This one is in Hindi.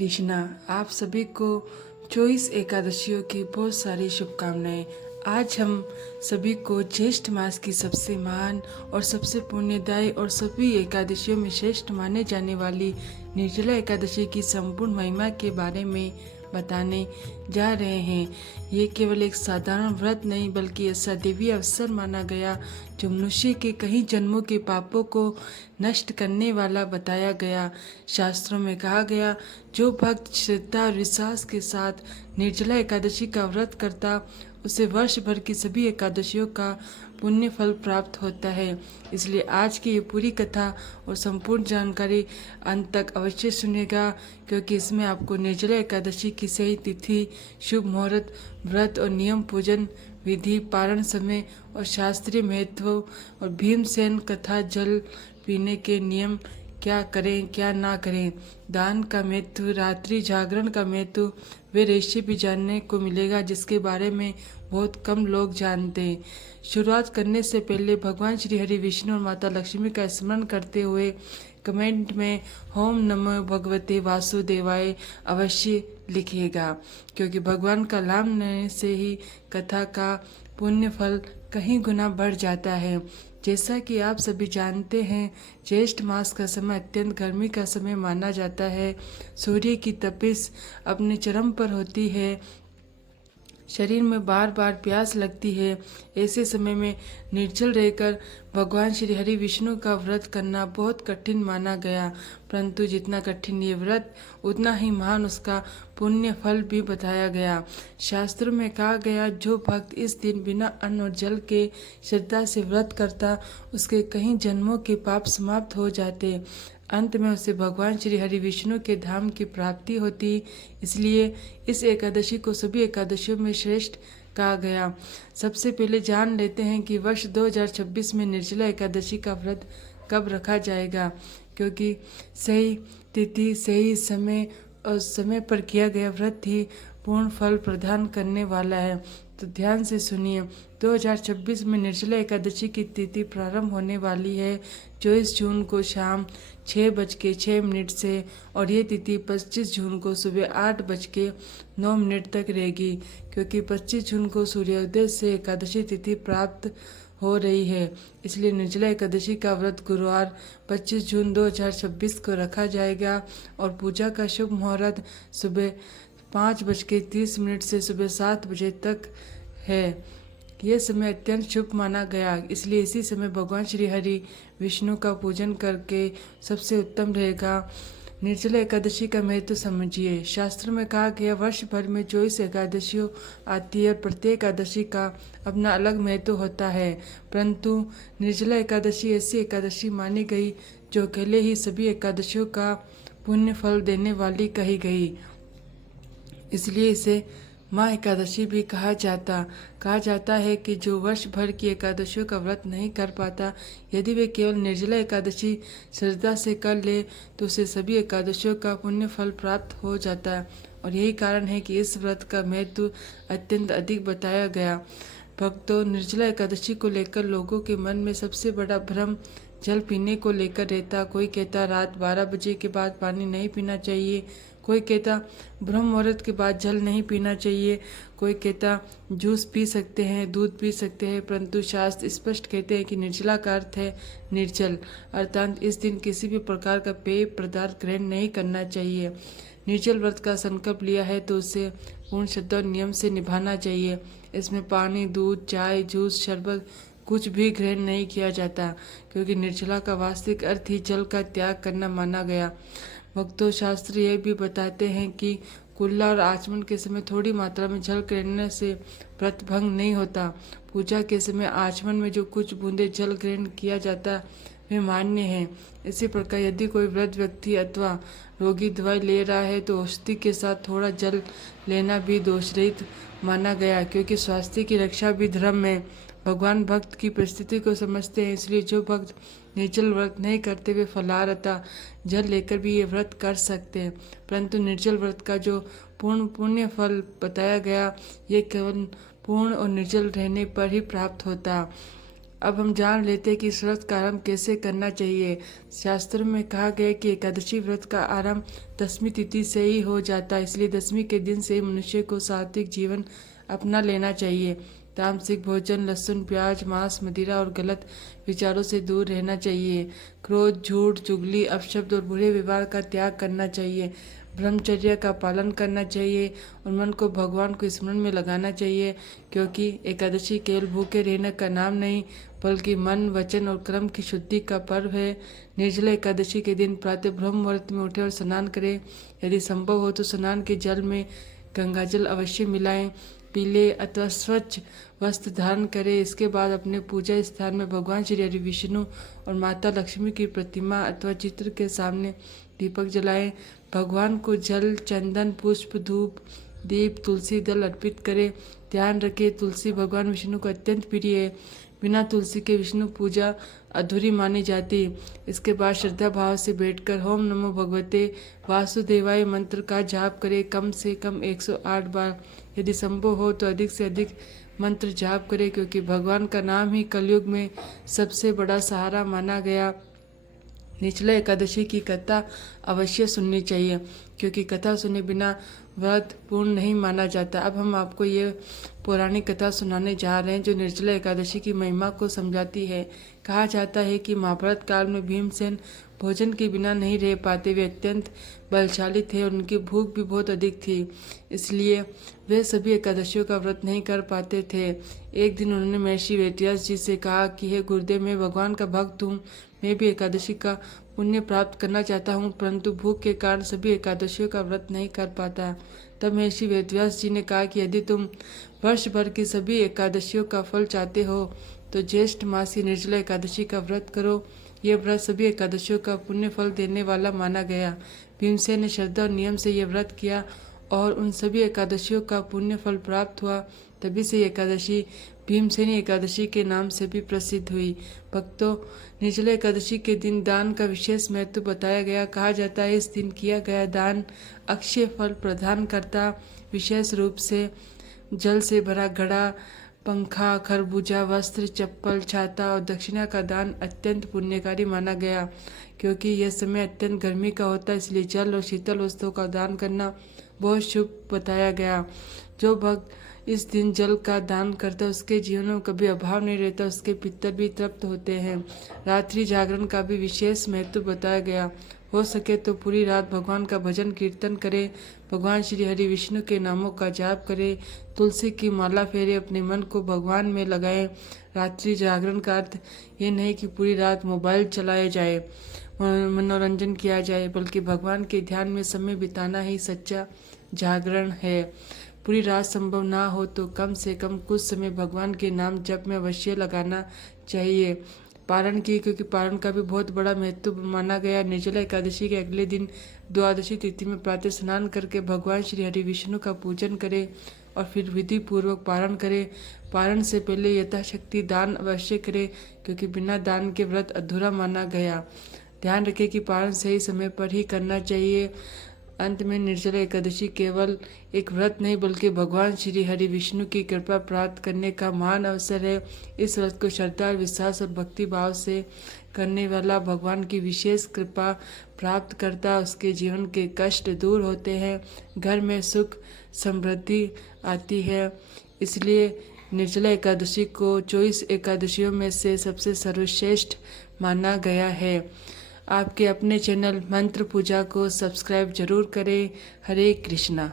कृष्णा। आप सभी को 24 एकादशियों की बहुत सारी शुभकामनाएं। आज हम सभी को ज्येष्ठ मास की सबसे महान और सबसे पुण्यदायी और सभी एकादशियों में श्रेष्ठ माने जाने वाली निर्जला एकादशी की संपूर्ण महिमा के बारे में बताने जा रहे हैं। ये केवल एक साधारण व्रत नहीं बल्कि ऐसा देवी अवसर माना गया जो मनुष्य के कई जन्मों के पापों को नष्ट करने वाला बताया गया। शास्त्रों में कहा गया, जो भक्त श्रद्धा और विश्वास के साथ निर्जला एकादशी का व्रत करता उसे वर्ष भर की सभी एकादशियों का पुण्य फल प्राप्त होता है। इसलिए आज की ये पूरी कथा और संपूर्ण जानकारी अंत तक अवश्य सुनेगा, क्योंकि इसमें आपको निर्जला एकादशी की सही तिथि, शुभ मुहूर्त, व्रत और नियम, पूजन विधि, पारण समय और शास्त्रीय महत्व और भीमसेन कथा, जल पीने के नियम, क्या करें क्या ना करें, दान का महत्व, रात्रि जागरण का महत्व वे रहस्य भी जानने को मिलेगा जिसके बारे में बहुत कम लोग जानते। शुरुआत करने से पहले भगवान श्री हरि विष्णु और माता लक्ष्मी का स्मरण करते हुए कमेंट में ओम नमो भगवते वासुदेवाय अवश्य लिखिएगा, क्योंकि भगवान का नाम लेने से ही कथा का पुण्य फल कहीं गुना बढ़ जाता है। जैसा कि आप सभी जानते हैं, ज्येष्ठ मास का समय अत्यंत गर्मी का समय माना जाता है। सूर्य की तपिश अपने चरम पर होती है, शरीर में बार बार प्यास लगती है। ऐसे समय में निर्जल रहकर भगवान श्री हरि विष्णु का व्रत करना बहुत कठिन माना गया, परंतु जितना कठिन ये व्रत उतना ही महान उसका पुण्य फल भी बताया गया। शास्त्रों में कहा गया, जो भक्त इस दिन बिना अन्न और जल के श्रद्धा से व्रत करता उसके कई जन्मों के पाप समाप्त हो जाते, अंत में उसे भगवान श्री हरि विष्णु के धाम की प्राप्ति होती। इसलिए इस एकादशी को सभी एकादशियों में श्रेष्ठ कहा गया। सबसे पहले जान लेते हैं कि वर्ष 2026 में निर्जला एकादशी का व्रत कब रखा जाएगा, क्योंकि सही तिथि, सही समय और समय पर किया गया व्रत ही पूर्ण फल प्रदान करने वाला है। तो ध्यान से सुनिए। 2026 में निर्जला एकादशी की तिथि प्रारंभ होने वाली है 24 जून को शाम 6:06 से, और ये तिथि 25 जून को सुबह 8:09 तक रहेगी, क्योंकि 25 जून को सूर्योदय से एकादशी तिथि प्राप्त हो रही है। इसलिए निर्जला एकादशी का व्रत गुरुवार 25 जून 2026 को रखा जाएगा और पूजा का शुभ मुहूर्त सुबह 5:30 से सुबह 7 बजे तक है। यह समय अत्यंत शुभ माना गया, इसलिए इसी समय भगवान श्री हरि विष्णु का पूजन करके सबसे उत्तम रहेगा। निर्जला एकादशी का महत्व समझिए। शास्त्र में कहा गया, वर्ष भर में 24 एकादशियों आती है और प्रत्येक एकादशी का अपना अलग महत्व होता है, परंतु निर्जला एकादशी ऐसी एकादशी मानी गई जो अकेले ही सभी एकादशियों का पुण्य फल देने वाली कही गई। इसलिए इसे माँ एकादशी भी कहा जाता है कि जो वर्ष भर की एकादशियों का व्रत नहीं कर पाता, यदि वे केवल निर्जला एकादशी श्रद्धा से कर ले तो उसे सभी एकादशियों का पुण्य फल प्राप्त हो जाता है। और यही कारण है कि इस व्रत का महत्व अत्यंत अधिक बताया गया। भक्तों, निर्जला एकादशी को लेकर लोगों के मन में सबसे बड़ा भ्रम जल पीने को लेकर रहता। कोई कहता रात 12 बजे के बाद पानी नहीं पीना चाहिए, कोई कहता ब्रह्म मुहूर्त के बाद जल नहीं पीना चाहिए, कोई कहता जूस पी सकते हैं, दूध पी सकते हैं, परंतु शास्त्र स्पष्ट कहते हैं कि निर्जला का अर्थ है निर्जल, अर्थात इस दिन किसी भी प्रकार का पेय पदार्थ ग्रहण नहीं करना चाहिए। निर्जल व्रत का संकल्प लिया है तो उसे पूर्ण श्रद्धा और नियम से निभाना चाहिए। इसमें पानी, दूध, चाय, जूस, शरबत कुछ भी ग्रहण नहीं किया जाता, क्योंकि निर्जला का वास्तविक अर्थ ही जल का त्याग करना माना गया। भक्तों, शास्त्र यह भी बताते हैं कि कुल्ला और आचमन के समय थोड़ी मात्रा में जल ग्रहण से व्रत भंग नहीं होता। पूजा के समय आचमन में जो कुछ बूंदे जल ग्रहण किया जाता वे मान्य है। इसी प्रकार यदि कोई वृद्ध व्यक्ति अथवा रोगी दवाई ले रहा है तो औषधि के साथ थोड़ा जल लेना भी दोषरहित माना गया, क्योंकि स्वास्थ्य की रक्षा भी धर्म है। भगवान भक्त की परिस्थिति को समझते हैं, इसलिए जो भक्त निर्जल व्रत नहीं करते वे फलाहार अथवा जल लेकर भी ये व्रत कर सकते हैं, परंतु निर्जल व्रत का जो पूर्ण पुण्य फल बताया गया ये केवल पूर्ण और निर्जल रहने पर ही प्राप्त होता। अब हम जान लेते हैं कि इस व्रत का आरंभ कैसे करना चाहिए। शास्त्रों में कहा गया है कि एकादशी व्रत का आरंभ दसवीं तिथि से ही हो जाता है, इसलिए दसवीं के दिन से ही मनुष्य को सात्विक जीवन अपना लेना चाहिए। तामसिक भोजन, लहसुन, प्याज, मांस, मदिरा और गलत विचारों से दूर रहना चाहिए। क्रोध, झूठ, चुगली, अपशब्द और बुरे व्यवहार का त्याग करना चाहिए। ब्रह्मचर्य का पालन करना चाहिए और मन को भगवान को स्मरण में लगाना चाहिए, क्योंकि एकादशी केवल भूखे रहने का नाम नहीं बल्कि मन, वचन और कर्म की शुद्धि का पर्व है। निर्जला एकादशी के दिन प्रातः ब्रह्म मुहूर्त में उठे और स्नान करें। यदि संभव हो तो स्नान के जल में गंगाजल अवश्य मिलाएं। पीले अथवा स्वच्छ वस्त्र धारण करें। इसके बाद अपने पूजा स्थान में भगवान श्री हरि विष्णु और माता लक्ष्मी की प्रतिमा अथवा चित्र के सामने दीपक जलाएं। भगवान को जल, चंदन, पुष्प, धूप, दीप, तुलसी दल अर्पित करें। ध्यान रखें, तुलसी भगवान विष्णु को अत्यंत प्रिय है। बिना तुलसी के विष्णु पूजा अधूरी मानी जाती। इसके बाद श्रद्धा भाव से बैठकर ओम नमो भगवते वासुदेवाय मंत्र का जाप करें। कम से कम 108 बार, यदि संभव हो तो अधिक से अधिक मंत्र जाप करें, क्योंकि भगवान का नाम ही कलयुग में सबसे बड़ा सहारा माना गया। निचले एकादशी की कथा अवश्य सुननी चाहिए, क्योंकि कथा सुने बिना व्रत पूर्ण नहीं माना जाता। अब हम आपको ये पौराणिक कथा सुनाने जा रहे हैं जो निर्जला एकादशी की महिमा को समझाती है। कहा जाता है कि महाभारत काल में भीमसेन भोजन के बिना नहीं रह पाते। वे अत्यंत बलशाली थे और उनकी भूख भी बहुत अधिक थी, इसलिए वे सभी एकादशियों का व्रत नहीं कर पाते थे। एक दिन उन्होंने महर्षि वेदव्यास जी से कहा कि हे गुरुदेव, मैं भगवान का भक्त हूँ, मैं भी एकादशी का पुण्य प्राप्त करना चाहता हूँ, परंतु भूख के कारण सभी एकादशियों का व्रत नहीं कर पाता। तब महर्षि वेदव्यास जी ने कहा कि यदि तुम वर्ष भर की सभी एकादशियों का फल चाहते हो तो ज्येष्ठ मास की निर्जला एकादशी का व्रत करो। यह व्रत सभी एकादशियों का पुण्य फल देने वाला माना गया। भीमसेन ने श्रद्धा और नियम से यह व्रत किया और उन सभी एकादशियों का पुण्य फल प्राप्त हुआ। तभी से एकादशी भीमसेनी एकादशी के नाम से भी प्रसिद्ध हुई। भक्तों, निर्जला एकादशी के दिन दान का विशेष महत्व बताया गया। कहा जाता है इस दिन किया गया दान अक्षय फल प्रदान करता। विशेष रूप से जल से भरा घड़ा, पंखा, खरबूजा, वस्त्र, चप्पल, छाता और दक्षिणा का दान अत्यंत पुण्यकारी माना गया। क्योंकि यह समय अत्यंत गर्मी का होता है, इसलिए जल और शीतल वस्तुओं का दान करना बहुत शुभ बताया गया। जो भक्त इस दिन जल का दान करता है उसके जीवन में कभी अभाव नहीं रहता, उसके पितर भी तृप्त होते हैं। रात्रि जागरण का भी विशेष महत्व बताया गया। हो सके तो पूरी रात भगवान का भजन कीर्तन करें, भगवान श्री हरि विष्णु के नामों का जाप करें, तुलसी की माला फेरे, अपने मन को भगवान में लगाएं। रात्रि जागरण का अर्थ ये नहीं कि पूरी रात मोबाइल चलाया जाए, मनोरंजन किया जाए, बल्कि भगवान के ध्यान में समय बिताना ही सच्चा जागरण है। पूरी रात संभव ना हो तो कम से कम कुछ समय भगवान के नाम जप में अवश्य लगाना चाहिए। पारण की, क्योंकि पारण का भी बहुत बड़ा महत्व माना गया। निर्जला एकादशी के अगले दिन द्वादशी तिथि में प्रातः स्नान करके भगवान श्री हरि विष्णु का पूजन करें और फिर विधि पूर्वक पारण करें। पारण से पहले यथाशक्ति दान अवश्य करें, क्योंकि बिना दान के व्रत अधूरा माना गया। ध्यान रखें कि पारण सही समय पर ही करना चाहिए। अंत में निर्जला एकादशी केवल एक व्रत नहीं बल्कि भगवान श्री हरि विष्णु की कृपा प्राप्त करने का महान अवसर है। इस व्रत को श्रद्धा, विश्वास और भक्ति भाव से करने वाला भगवान की विशेष कृपा प्राप्त करता, उसके जीवन के कष्ट दूर होते हैं, घर में सुख समृद्धि आती है। इसलिए निर्जला एकादशी को 24 एकादशियों में से सबसे सर्वश्रेष्ठ माना गया है। आपके अपने चैनल मंत्र पूजा को सब्सक्राइब जरूर करें। हरे कृष्णा।